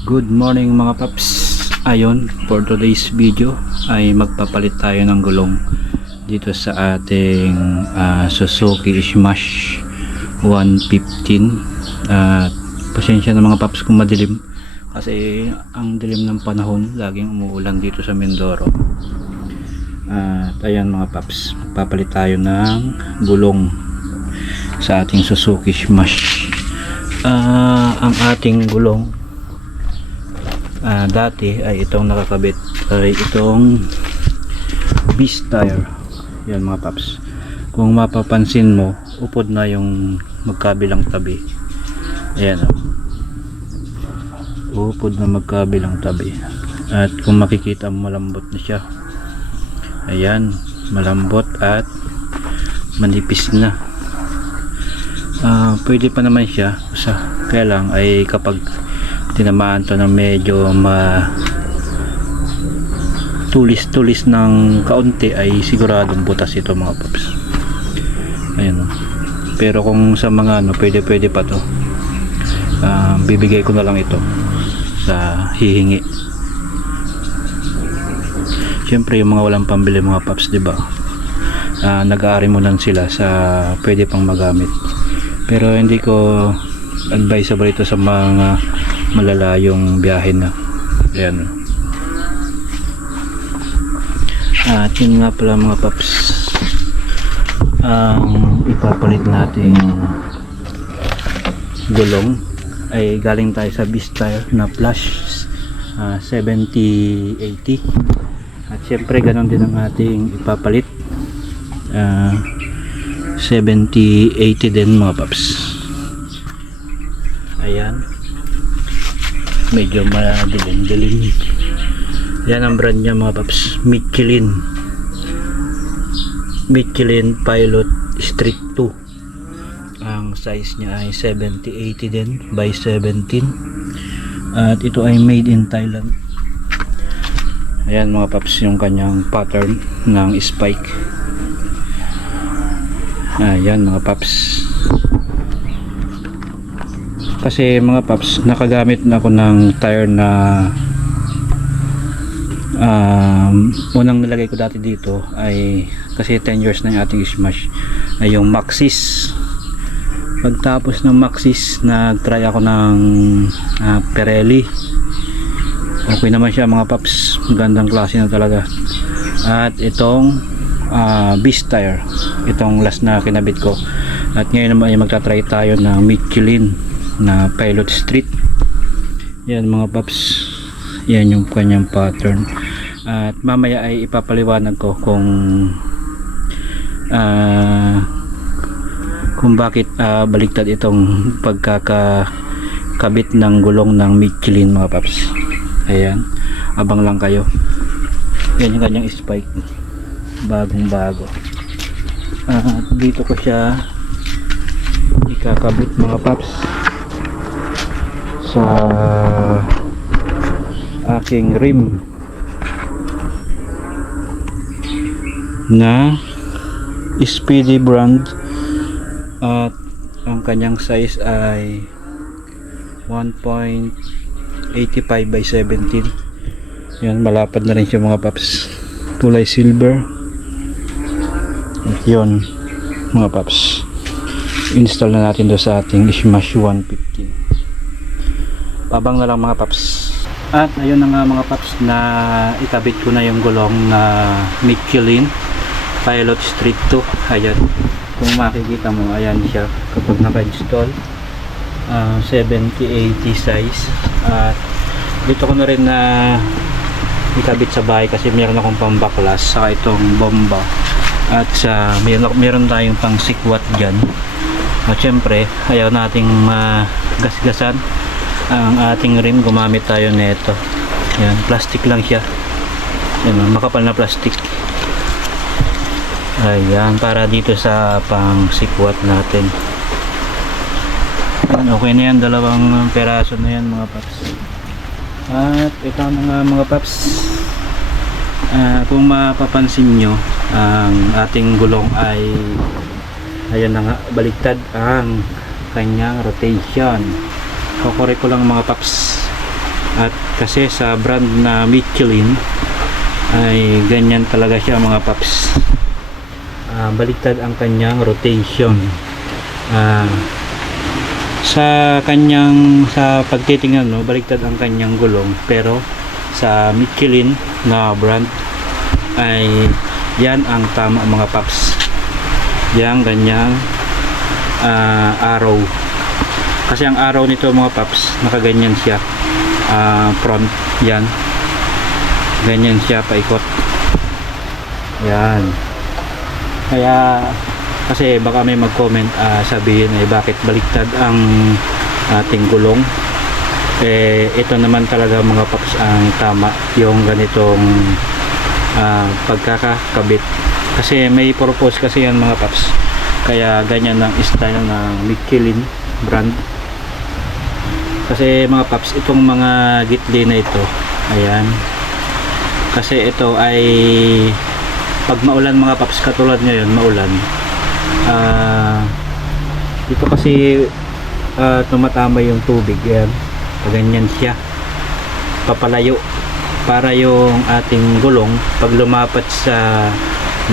Good morning mga paps. Ayon, for today's video ay magpapalit tayo ng gulong dito sa ating ah, Suzuki Smash 115 at pasensya na mga paps kung madilim. Kasi ang dilim ng panahon laging umuulan dito sa Mindoro. At ayan mga paps magpapalit tayo ng gulong sa ating Suzuki Smash. Ah, ang ating gulong ah, dati ay itong nakakabit ay itong beast tire. Yan mga paps. Kung mapapansin mo upod na yung magkabilang tabi. Ayan o upod na magkabilang tabi. At kung makikita mo malambot na siya. Ayan malambot at manipis na. Ah, pwede pa naman siya. Sa kaya lang ay kapag tinamaan to ng medyo ma tulis-tulis ng kaunti ay siguradong butas ito mga paps. Ayun o. pero kung sa mga ano pwede pwede pa to Ah, bibigay ko na lang ito sa hihingi. Syempre yung mga walang pambili mga paps ba? Ah, nag-aari mo lang sila sa pwede pang magamit. Pero hindi ko advisable ito sa mga malalayong biyahe na. Ayan. At yun nga pala mga paps. Ang ipapalit natin gulong ay galing tayo sa Tire na Flash ah, 7080 at syempre ganon din ang ating ipapalit. Ah 70-80 din mga paps. Ayan medyo madilim-dilim yan ang brand niya mga paps. Michelin. Michelin Pilot Street 2 ang size niya ay 70-80 din by 17 at ito ay made in Thailand. Ayan mga paps yung kanyang pattern ng spike. Ayan mga paps kasi mga paps nakagamit na ako ng tire na um, unang nilagay ko dati dito ay kasi 10 years na yung ating smash ay yung Maxis. Pagtapos ng Maxis nag-try ako ng ah, Pirelli. Okay naman siya mga paps. Magandang klase na talaga. At itong uh, Beast tire itong last na kinabit ko. At ngayon naman ay magta-try tayo ng Michelin na Pilot Street. Yan mga paps. Yan yung kanyang pattern. At mamaya ay ipapaliwanag ko kung ah, kung bakit ah, baliktad itong pagkakakabit ng gulong ng Michelin mga paps. Ayan. Abang lang kayo. Yan yung kanyang spike. Bagong bago. At dito ko siya ikakabit mga paps sa aking rim na Speedy brand at ang kanyang size ay 1.85 by 17 yan malapad na rin siya mga paps. Kulay silver. At yun mga paps. Install na natin do sa ating Smash 115 pabang na lang mga paps. At ayun na nga mga paps na ikabit ko na yung gulong na Michelin Pilot Street 2 ayan. Kung makikita mo ayan siya. Kapag naka-install ah, 70-80 size. At dito ko na rin na ikabit sa bahay kasi meron akong pambaklas sa itong bomba. At sa meron, meron tayong pang sikwat dyan. At syempre ayaw nating magasgasan ang ating rim gumamit tayo nito yan plastic lang siya. Yan makapal na plastic. Ayan para dito sa pang sikwat natin. Yan, okay na yan dalawang peraso na yan mga paps. At ito nga mga paps. Ah, kung mapapansin nyo ang ating gulong ay ayan na nga baliktad ang kanyang rotation kukorek ko lang mga paps At kasi sa brand na Michelin ay ganyan talaga siya mga paps. Ah, baliktad ang kanyang rotation. Ah, sa kanyang sa pagtitingnan no, baliktad ang kanyang gulong pero sa Michelin na brand ay yan ang tama mga paps. Yan ganyang ah, arrow. Kasi ang arrow nito mga paps, nakaganyan siya. Ah, front yan. Ganyan siya paikot. Yan. Kaya kasi baka may mag-comment ah, sabihin ay bakit baliktad ang ating gulong. Eh ito naman talaga mga paps ang tama yung ganitong ah, pagkakakabit. Kasi may purpose kasi yan mga paps. Kaya ganyan ang style ng Michelin brand. Kasi mga paps, itong mga gitli na ito, ayan. Kasi ito ay pag maulan mga paps katulad ngayon maulan. Ah dito kasi ah, tumatama yung tubig yan ganyan siya. Papalayo para yung ating gulong pag lumapat sa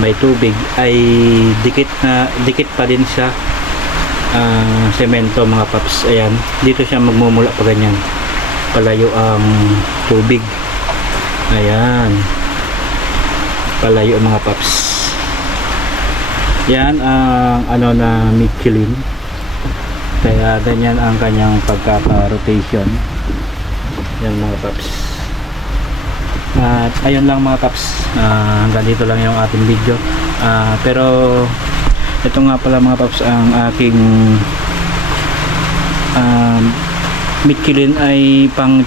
may tubig ay dikit na dikit pa din sa ah, semento mga paps. Ayan. Dito siya magmumula pa ganyan. Palayo ang tubig. Ayan. Palayo mga paps. Yan ang ano na Michelin. Kaya ganyan ang kanyang pagkaka-rotation. Yan mga paps. At ayun lang mga paps. Ah, hanggang dito lang yung ating video. Ah, pero ito nga pala mga paps ang aking um, Michelin ay pang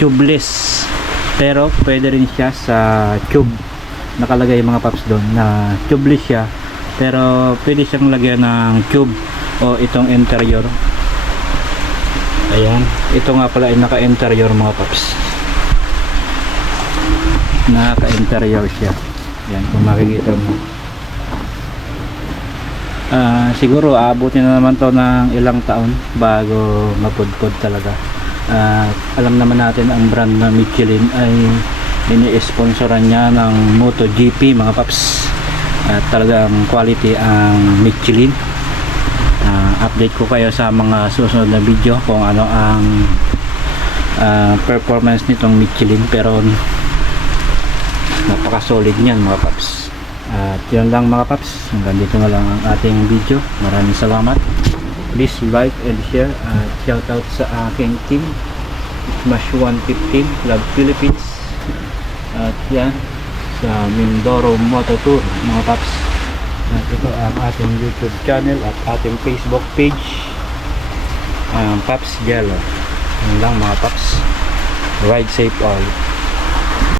tubeless. Pero pwede rin siya sa tube. Nakalagay mga paps doon na tubeless siya. Pero pwede siyang lagyan ng tube o itong interior. Ayan. Ito nga pala ay naka interior mga paps. Naka interior siya. Yan kung makikita mo Ah, siguro aabutin na naman to ng ilang taon bago mapudpod talaga. At alam naman natin ang brand na Michelin ay ini-sponsoran niya ng MotoGP mga paps. At talagang quality ang Michelin. Ah, update ko kayo sa mga susunod na video kung ano ang ah, performance nitong Michelin. Pero napaka solid niyan mga paps at yun lang mga paps. Hanggang dito na lang ang ating video. Maraming salamat. Please like and share at shout out sa aking team Smash 115 Club Philippines. At yan sa Mindoro Moto Tour mga paps. At ito ang ating YouTube channel at ating Facebook page. Um, Paps Jello yun lang mga paps. Ride safe all